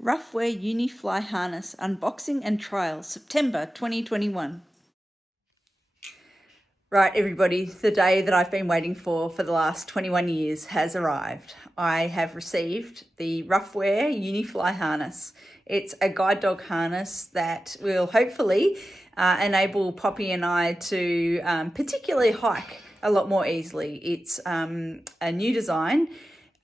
Ruffwear Unifly harness unboxing and trial, September 2021. Right, everybody, the day that I've been waiting for the last 21 years has arrived. I have received the Ruffwear Unifly harness. It's a guide dog harness that will hopefully enable Poppy and I to particularly hike a lot more easily. It's a new design.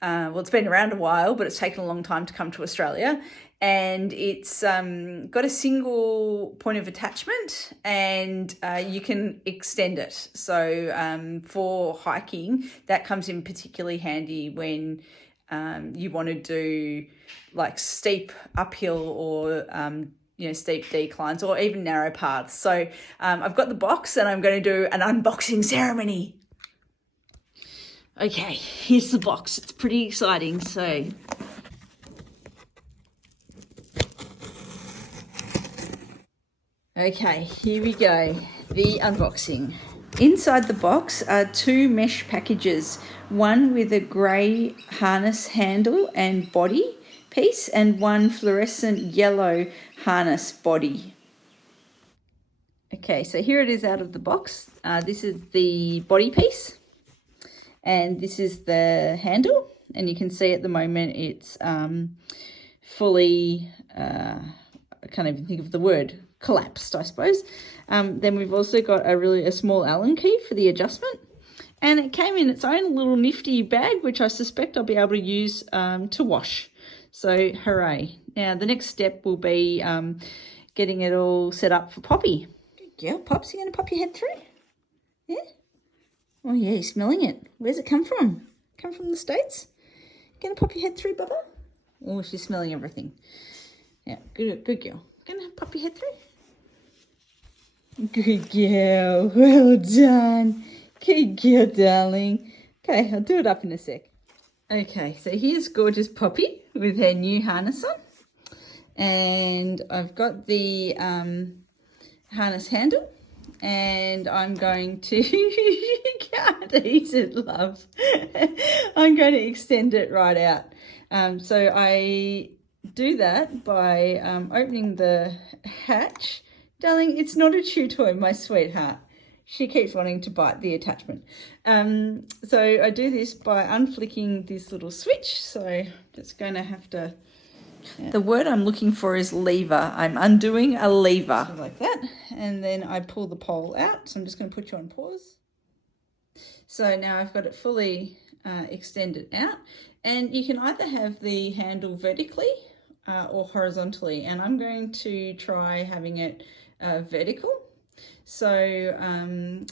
Well, it's been around a while, but it's taken a long time to come to Australia. And it's got a single point of attachment, and you can extend it. So for hiking, that comes in particularly handy when you want to do like steep uphill or steep declines or even narrow paths. So I've got the box and I'm going to do an unboxing ceremony. Okay, here's the box. It's pretty exciting. So okay, here we go. The unboxing. Inside the box are two mesh packages, one with a grey harness handle and body piece and one fluorescent yellow harness body. Okay, so here it is out of the box. This is the body piece. And this is the handle, and you can see at the moment it's fully, I can't even think of the word, collapsed, I suppose. Then we've also got a small Allen key for the adjustment, and it came in its own little nifty bag, which I suspect I'll be able to use to wash. So hooray. Now the next step will be getting it all set up for Poppy. Good girl, Pops, you going to pop your head through? Yeah? Oh yeah, you're smelling it. Where's it come from? Come from the States? Gonna pop your head through, Bubba? Oh, she's smelling everything. Yeah, good girl. Gonna pop your head through? Good girl. Well done. Good girl, darling. Okay, I'll do it up in a sec. Okay, so here's gorgeous Poppy with her new harness on. And I've got the harness handle. And I'm going to, you can't eat it, love. I'm going to extend it right out. So I do that by opening the hatch. Darling, it's not a chew toy, my sweetheart. She keeps wanting to bite the attachment. So I do this by unflicking this little switch. So I'm just going to have to... Yeah. The word I'm looking for is lever. I'm undoing a lever. So like that. And then I pull the pole out. So I'm just going to put you on pause. So now I've got it fully extended out. And you can either have the handle vertically or horizontally. And I'm going to try having it vertical. So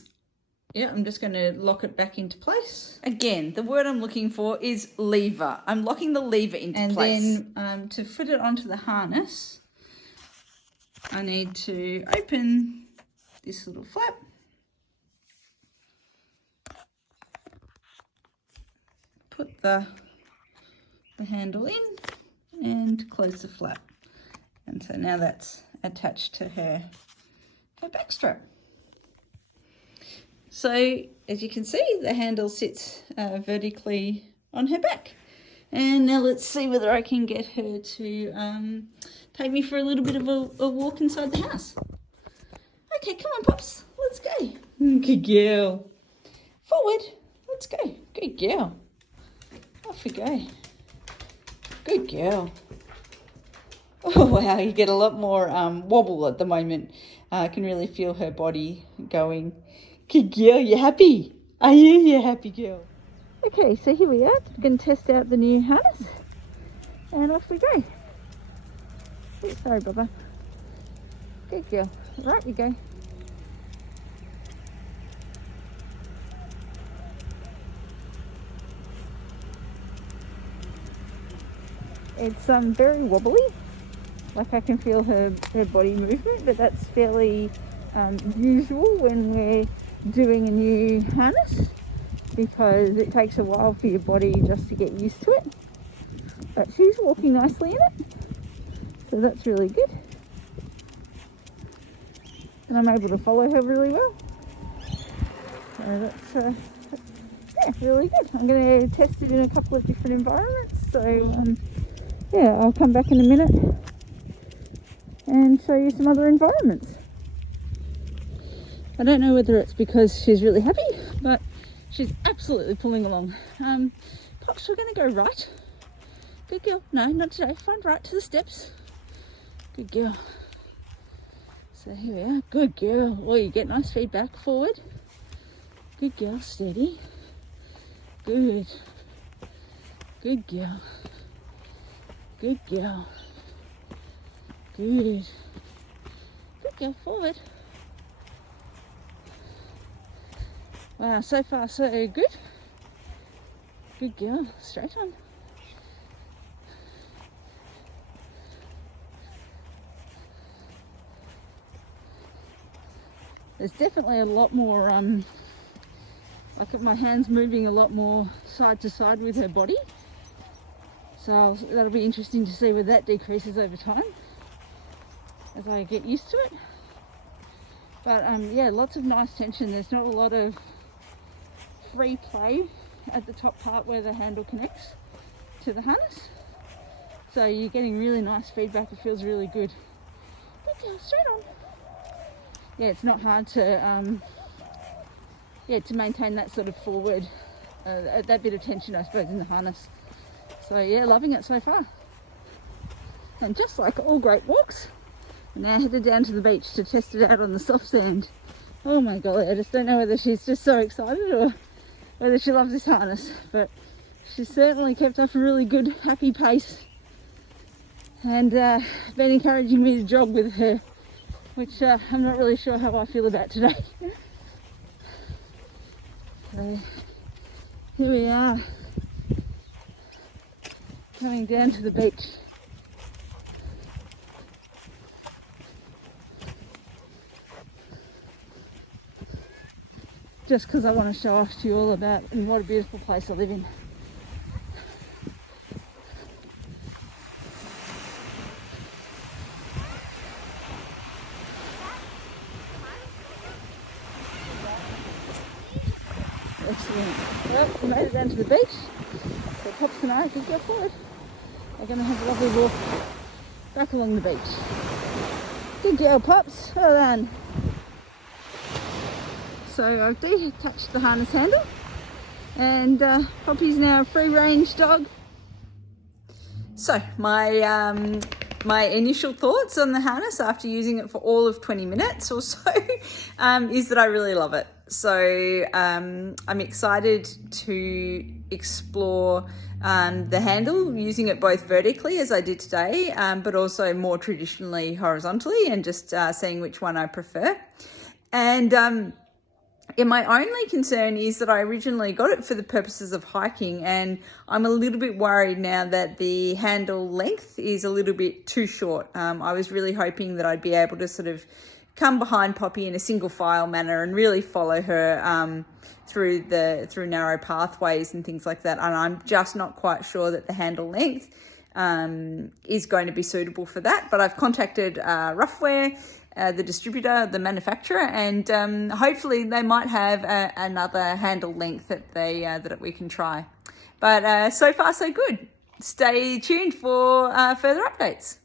yeah, I'm just going to lock it back into place. Again, the word I'm looking for is lever. I'm locking the lever into place. And then to fit it onto the harness, I need to open this little flap. Put the handle in and close the flap. And so now that's attached to her back strap. So as you can see, the handle sits vertically on her back. And now let's see whether I can get her to take me for a little bit of a walk inside the house. Okay, come on, Pops, let's go. Good girl. Forward, let's go. Good girl. Off we go. Good girl. Oh wow, you get a lot more wobble at the moment. I can really feel her body going. Good girl, you happy? Are you? You happy girl? Okay, so here we are. We're going to test out the new harness. And off we go. Oh, sorry, Bubba. Good girl. Right, we go. It's very wobbly. Like I can feel her body movement, but that's fairly usual when we're doing a new harness because it takes a while for your body just to get used to it. But she's walking nicely in it, so that's really good. And I'm able to follow her really well. So that's yeah, really good. I'm going to test it in a couple of different environments. So yeah, I'll come back in a minute and show you some other environments. I don't know whether it's because she's really happy, but she's absolutely pulling along. Pops, we're going to go right. Good girl. No, not today. Find right to the steps. Good girl. So here we are. Good girl. Oh, you get nice feedback. Forward. Good girl. Steady. Good. Good girl. Good girl. Good. Good girl. Forward. Wow, so far so good. Good girl. Straight on. There's definitely a lot more, like my hands moving a lot more side to side with her body. So that'll be interesting to see whether that decreases over time as I get used to it. But yeah, lots of nice tension. There's not a lot of free play at the top part where the handle connects to the harness. So you're getting really nice feedback. It feels really good. Good girl, straight on. Yeah, it's not hard to to maintain that sort of forward, that bit of tension, I suppose, in the harness. So yeah, loving it so far. And just like all great walks, we're now headed down to the beach to test it out on the soft sand. Oh my golly, I just don't know whether she's just so excited or whether she loves this harness, but she's certainly kept up a really good, happy pace and been encouraging me to jog with her, which I'm not really sure how I feel about today. So here we are, coming down to the beach. Just because I want to show off to you all about and what a beautiful place I live in. Excellent. Well, we made it down to the beach. So Pops and I can go forward. We're going to have a lovely walk back along the beach. Good girl, Pops. Well done. So I've detached the harness handle and Poppy's now a free range dog. So my my initial thoughts on the harness after using it for all of 20 minutes or so is that I really love it. So I'm excited to explore the handle, using it both vertically as I did today, but also more traditionally horizontally, and just seeing which one I prefer. And yeah, my only concern is that I originally got it for the purposes of hiking, and I'm a little bit worried now that the handle length is a little bit too short. I was really hoping that I'd be able to sort of come behind Poppy in a single file manner and really follow her through narrow pathways and things like that. And I'm just not quite sure that the handle length is going to be suitable for that. But I've contacted Ruffwear, the distributor, the manufacturer, and hopefully they might have another handle length that that we can try. But so far so good. Stay tuned for further updates.